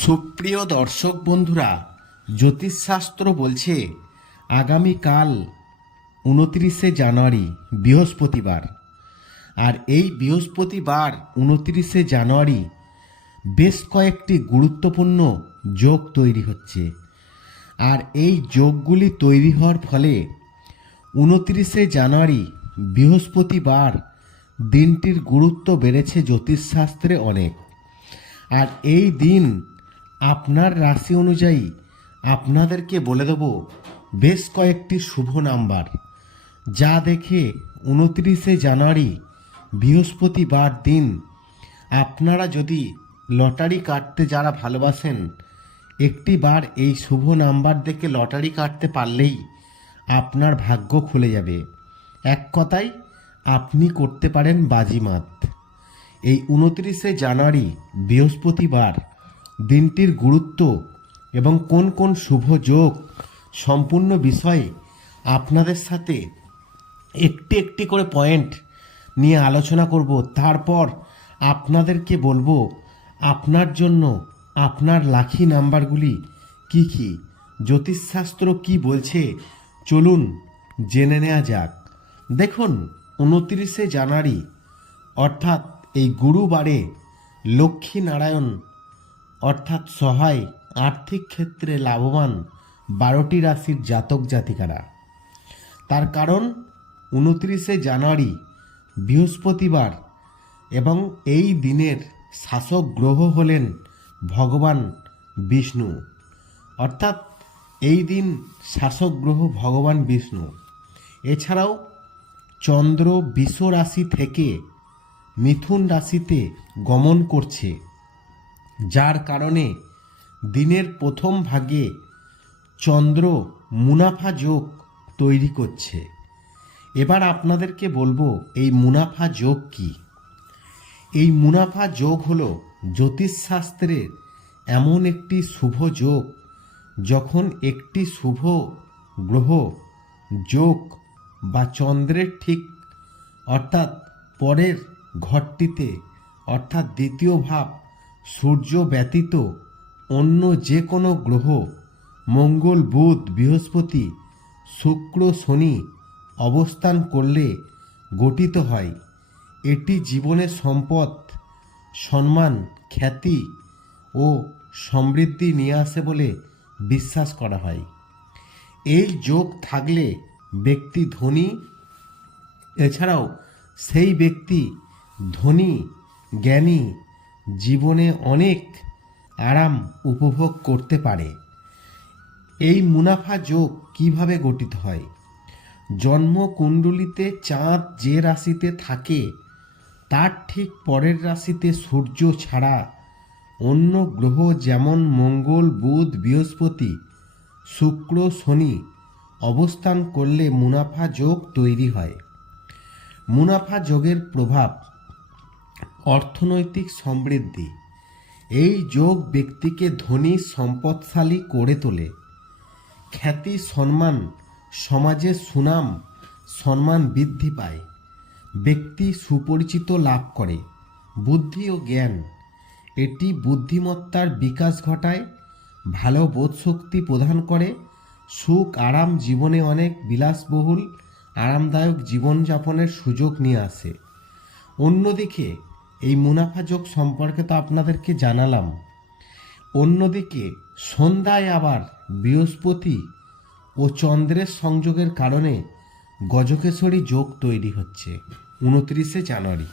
সুপ্রিয় দর্শক বন্ধুরা, জ্যোতিষশাস্ত্র বলছে আগামীকাল উনত্রিশে জানুয়ারি, বৃহস্পতিবার। আর এই বৃহস্পতিবার, উনত্রিশে জানুয়ারি, বেশ কয়েকটি গুরুত্বপূর্ণ যোগ তৈরি হচ্ছে। আর এই যোগগুলি তৈরি হওয়ার ফলে উনত্রিশে জানুয়ারি, বৃহস্পতিবার, দিনটির গুরুত্ব বেড়েছে জ্যোতিষশাস্ত্রে অনেক। আর এই দিন আপনার রাশি অনুযায়ী আপনাদেরকে বলে দেব বেশ কয়েকটি শুভ নাম্বার। যা দেখে উনত্রিশে জানুয়ারি বৃহস্পতিবার দিন আপনারা যদি লটারি কাটতে যারা ভালোবাসেন, একটি বার এই শুভ নাম্বার দেখে লটারি কাটতে পারলেই আপনার ভাগ্য খুলে যাবে। এক কথায়, আপনি করতে পারেন বাজিমাত। এই উনত্রিশে জানুয়ারি বৃহস্পতিবার দিনটির গুরুত্ব এবং কোন কোন শুভ যোগ সম্পূর্ণ বিষয়ে আপনাদের সাথে একটি একটি করে পয়েন্ট নিয়ে আলোচনা করব। তারপর আপনাদেরকে বলব, আপনার জন্য আপনার লাখি নাম্বারগুলি কি কি? জ্যোতিষশাস্ত্র কি বলছে? চলুন জেনে নেওয়া যাক। দেখুন, উনত্রিশে জানুয়ারি, অর্থাৎ এই গুরুবারে লক্ষ্মী নারায়ণ অর্থাৎ সহায় আর্থিক ক্ষেত্রে লাভবান বারোটি রাশির জাতক জাতিকারা। তার কারণ, উনত্রিশে জানুয়ারি, বৃহস্পতিবার এবং এই দিনের শাসক গ্রহ হলেন ভগবান বিষ্ণু। অর্থাৎ এই দিন শাসক গ্রহ ভগবান বিষ্ণু। এছাড়াও, চন্দ্র বিশ্ব রাশি থেকে মিথুন রাশিতে গমন করছে। যার কারণে দিনের প্রথম ভাগে চন্দ্র মুনাফা যোগ তৈরি করছে। এবার আপনাদেরকে বলব, এই মুনাফা যোগ কি? এই মুনাফা যোগ হলো জ্যোতিষশাস্ত্রের এমন একটি শুভ যোগ, যখন একটি শুভ গ্রহ যোগ বা চন্দ্রের ঠিক অর্থাৎ পরের ঘরটিতে, অর্থাৎ দ্বিতীয় ভাব সূর্য ব্যতীত অন্য যে কোনো গ্রহ, মঙ্গল, বুধ, বৃহস্পতি, শুক্র, শনি অবস্থান করলে গঠিত হয়। এটি জীবনের সম্পদ, সম্মান, খ্যাতি ও সমৃদ্ধি নিয়ে আসে বলে বিশ্বাস করা হয়। এই যোগ থাকলে ব্যক্তি ধনী, এছাড়াও সেই ব্যক্তি ধনী, জ্ঞানী জীবনে অনেক আরাম উপভোগ করতে পারে। এই মুনাফা যোগ কীভাবে গঠিত হয়? জন্মকুণ্ডলিতে চাঁদ যে রাশিতে থাকে, তার ঠিক পরের রাশিতে সূর্য ছাড়া অন্য গ্রহ যেমন মঙ্গল, বুধ, বৃহস্পতি, শুক্র, শনি অবস্থান করলে মুনাফা যোগ তৈরি হয়। মুনাফা যোগের প্রভাব অর্থনৈতিক সমৃদ্ধি। এই যোগ ব্যক্তিকে ধনী, সম্পদশালী করে তোলে। খ্যাতি, সম্মান, সমাজে সুনাম, সম্মান বৃদ্ধি পায়। ব্যক্তি সুপরিচিত লাভ করে। বুদ্ধি ও জ্ঞান। এটি বুদ্ধিমত্তার বিকাশ ঘটায়, ভালো বোধশক্তি প্রদান করে, সুখ, আরাম, জীবনে অনেক বিলাসবহুল, আরামদায়ক জীবনযাপনের সুযোগ নিয়ে আসে। অন্যদিকে এই মুনাফা যোগ সম্পর্কে তো আপনাদেরকে জানালাম। অন্যদিকে, সন্ধ্যায় আবার বৃহস্পতি ও চন্দ্রের সংযোগের কারণে গজকেশরী যোগ তৈরি হচ্ছে, উনত্রিশে জানুয়ারি।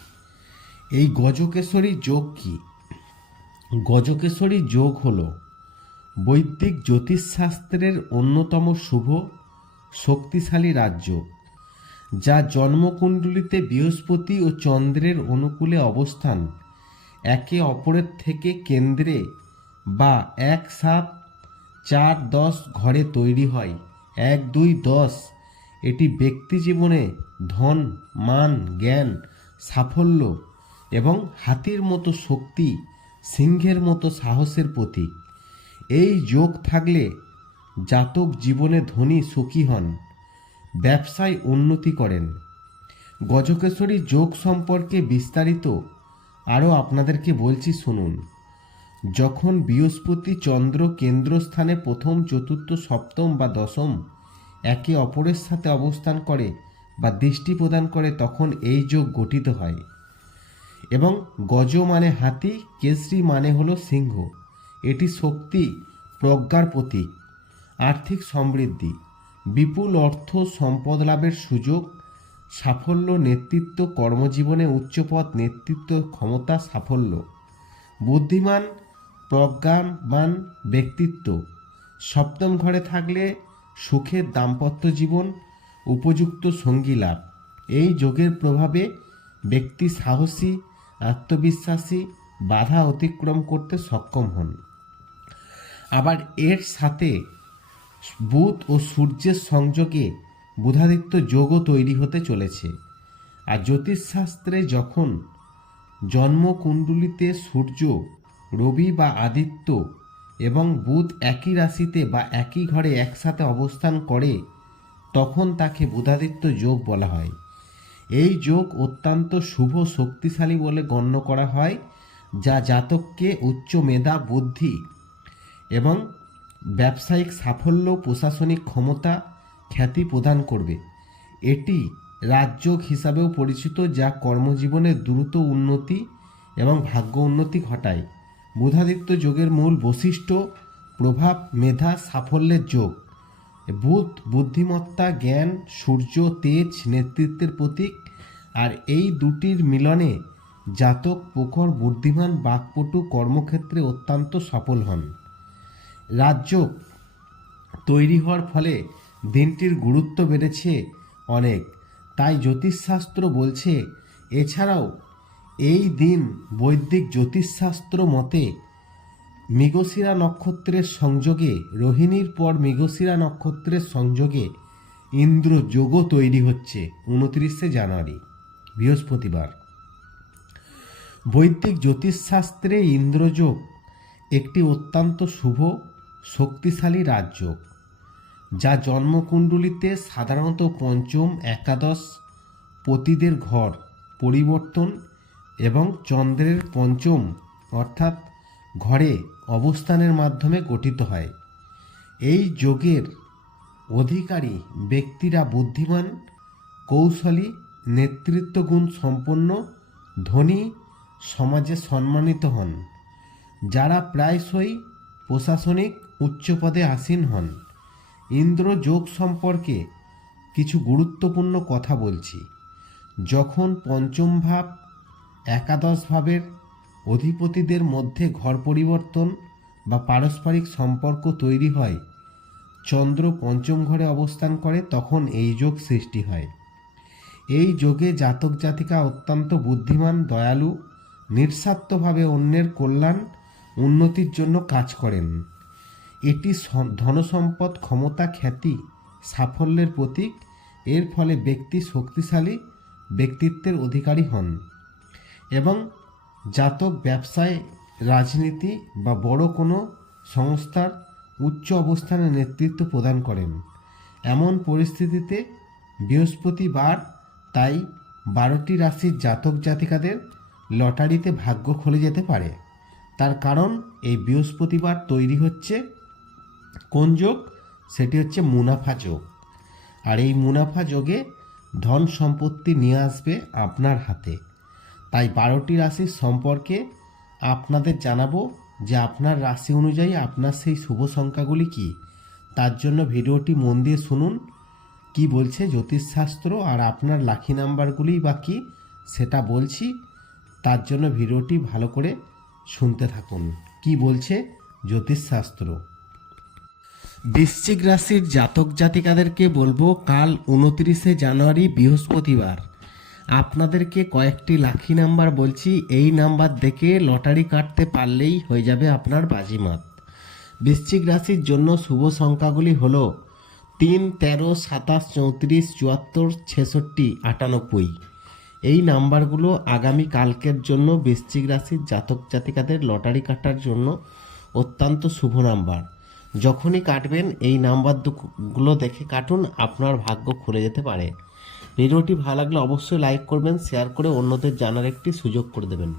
এই গজকেশরী যোগ কি? গজকেশরী যোগ হল বৈদিক জ্যোতিষশাস্ত্রের অন্যতম শুভ, শক্তিশালী রাজ্য। যা জন্মকুণ্ডলিতে বৃহস্পতি ও চন্দ্রের অনুকূলে অবস্থান। একে অপরের থেকে কেন্দ্রে বা এক সাত চার দশ ঘরে তৈরি হয়। এক, দুই, দশ। এটি ব্যক্তি জীবনে ধন, মান, জ্ঞান, সাফল্য এবং হাতির মতো শক্তি, সিংহের মতো সাহসের প্রতীক। এই যোগ থাকলে জাতক জীবনে ধনী সুখী হন। ব্যবসায় উন্নতি করেন। গজকেশরী যোগ সম্পর্কে বিস্তারিত আরও আপনাদেরকে বলছি শুনুন। যখন বৃহস্পতি চন্দ্র কেন্দ্রস্থানে প্রথম, চতুর্থ, সপ্তম বা দশম একে অপরের সাথে অবস্থান করে বা দৃষ্টি প্রদান করে, তখন এই যোগ গঠিত হয়। এবং গজ মানে হাতি, কেশরী মানে হলো সিংহ। এটি শক্তি, প্রজ্ঞার প্রতীক, আর্থিক সমৃদ্ধি। বিপুল অর্থ সম্পদ লাভের সুযোগ, সাফল্য নেতৃত্ব, কর্মজীবনে উচ্চপদ নেতৃত্ব ক্ষমতা সাফল্য, বুদ্ধিমান, প্রজ্ঞাবান ব্যক্তিত্ব। সপ্তম ঘরে থাকলে সুখের দাম্পত্য জীবন, উপযুক্ত সঙ্গী লাভ। এই যোগের প্রভাবে ব্যক্তি সাহসী, আত্মবিশ্বাসী, বাধা অতিক্রম করতে সক্ষম হন। আবার এর সাথে বুধ ও সূর্যের সংযোগে বুধাদিত্য যোগও তৈরি হতে চলেছে। আর জ্যোতিষশাস্ত্রে যখন জন্মকুণ্ডলিতে সূর্য, রবি বা আদিত্য এবং বুধ একই রাশিতে বা একই ঘরে একসাথে অবস্থান করে, তখন তাকে বুধাদিত্য যোগ বলা হয়। এই যোগ অত্যন্ত শুভ শক্তিশালী বলে গণ্য করা হয়, যা জাতককে উচ্চ মেধা, বুদ্ধি এবং ব্যবসায়িক সাফল্য, প্রশাসনিক ক্ষমতা খ্যাতি প্রদান করবে। এটি রাজযোগ হিসাবেও পরিচিত, যা কর্মজীবনে দ্রুত উন্নতি এবং ভাগ্য উন্নতি ঘটায়। বুধাদিত্য যোগের মূল বৈশিষ্ট্য, প্রভাব, মেধা, সাফল্যের যোগ। বুধ বুদ্ধিমত্তা, জ্ঞান, সূর্য, তেজ, নেতৃত্বের প্রতীক। আর এই দুটির মিলনে জাতক প্রখর বুদ্ধিমান, বাকপটু কর্মক্ষেত্রে অত্যন্ত সফল হন। রাজ্য তৈরি হওয়ার ফলে দিনটির গুরুত্ব বেড়েছে অনেক। তাই জ্যোতিষশাস্ত্র বলছে, এছাড়াও এই দিন বৈদিক জ্যোতিষশাস্ত্র মতে মৃগশিরা নক্ষত্রের সংযোগে, রোহিণীর পর মৃগশিরা নক্ষত্রের সংযোগে ইন্দ্র যোগও তৈরি হচ্ছে উনত্রিশে জানুয়ারি, বৃহস্পতিবার। বৈদিক জ্যোতিষশাস্ত্রে ইন্দ্রযোগ একটি অত্যন্ত শুভ শক্তিশালী রাজযোগ যা জন্মকুণ্ডলিতে সাধারণত পঞ্চম, একাদশ, পতিদের ঘর, পরিবর্তন এবং চন্দ্রের পঞ্চম, অর্থাৎ ঘরে অবস্থানের মাধ্যমে গঠিত হয়। এই যোগের অধিকারী ব্যক্তিরা বুদ্ধিমান, কৌশলী, নেতৃত্বগুণ সম্পন্ন, ধনী, সমাজে সম্মানিত হন, যারা প্রায়শই প্রশাসনিক উচ্চপদে আসীন হন। ইন্দ্র যোগ সম্পর্কে কিছু গুরুত্বপূর্ণ কথা বলছি। যখন পঞ্চম ভাব, একাদশ ভাবের অধিপতিদের মধ্যে ঘর পরিবর্তন বা পারস্পরিক সম্পর্ক তৈরি হয়, চন্দ্র পঞ্চম ঘরে অবস্থান করে, তখন এই যোগ সৃষ্টি হয়। এই যোগে জাতক জাতিকা অত্যন্ত বুদ্ধিমান, দয়ালু, নিঃস্বার্থভাবে অন্যের কল্যাণ, উন্নতির জন্য কাজ করেন। এটি ধনসম্পদ ক্ষমতা খ্যাতি সাফল্যের প্রতীক। এর ফলে ব্যক্তি শক্তিশালী, ব্যক্তিত্বের অধিকারী হন এবং জাতক, ব্যবসায়, রাজনীতি বা বড় কোনো সংস্থার উচ্চ অবস্থানে নেতৃত্ব প্রদান করেন। এমন পরিস্থিতিতে বৃহস্পতিবার তাই বারোটি রাশির জাতক জাতিকাদের লটারিতে ভাগ্য খুলে যেতে পারে। তার কারণ এই বৃহস্পতিবার তৈরি হচ্ছে কোন যোগ? সেটি হচ্ছে মুনাফা যোগ। আর এই মুনাফা যোগে ধন সম্পত্তি নিয়ে আসবে আপনার হাতে। তাই বারোটি রাশির সম্পর্কে আপনাদের জানাব যে আপনার রাশি অনুযায়ী আপনার সেই শুভ সংখ্যাগুলি কি। তার জন্য ভিডিওটি মন দিয়ে শুনুন, কি বলছে জ্যোতিষশাস্ত্র আর আপনার লাকি নাম্বারগুলি বা কি সেটা বলছি। তার জন্য ভিডিওটি ভালো করে শুনতে থাকুন। কি বলছে জ্যোতিষশাস্ত্র? বৃশ্চিক রাশির জাতক জাতিকাদেরকে বলব, কাল উনত্রিশে জানুয়ারি বৃহস্পতিবার। আপনাদেরকে কয়েকটি লাখি নাম্বার বলছি, এই নাম্বার দেখে লটারি কাটতে পারলেই হয়ে যাবে আপনার বাজিমাত। বৃশ্চিক রাশির জন্য শুভ সংখ্যাগুলি হল তিন, তেরো, সাতাশ, চৌত্রিশ, চুয়াত্তর, ছেষট্টি, আটানব্বই। এই নাম্বারগুলো আগামী কালকের জন্য বৃশ্চিক রাশির জাতক জাতিকাদের লটারি কাটার জন্য অত্যন্ত শুভ নাম্বার। যখনই কাটবেন, এই নাম্বার নাম্বারগুলো দেখে কাটুন, আপনার ভাগ্য খুলে যেতে পারে। ভিডিওটি ভালো লাগলে অবশ্যই লাইক করবেন শেয়ার করে অন্যদের জানার একটি সুযোগ করে দেবেন।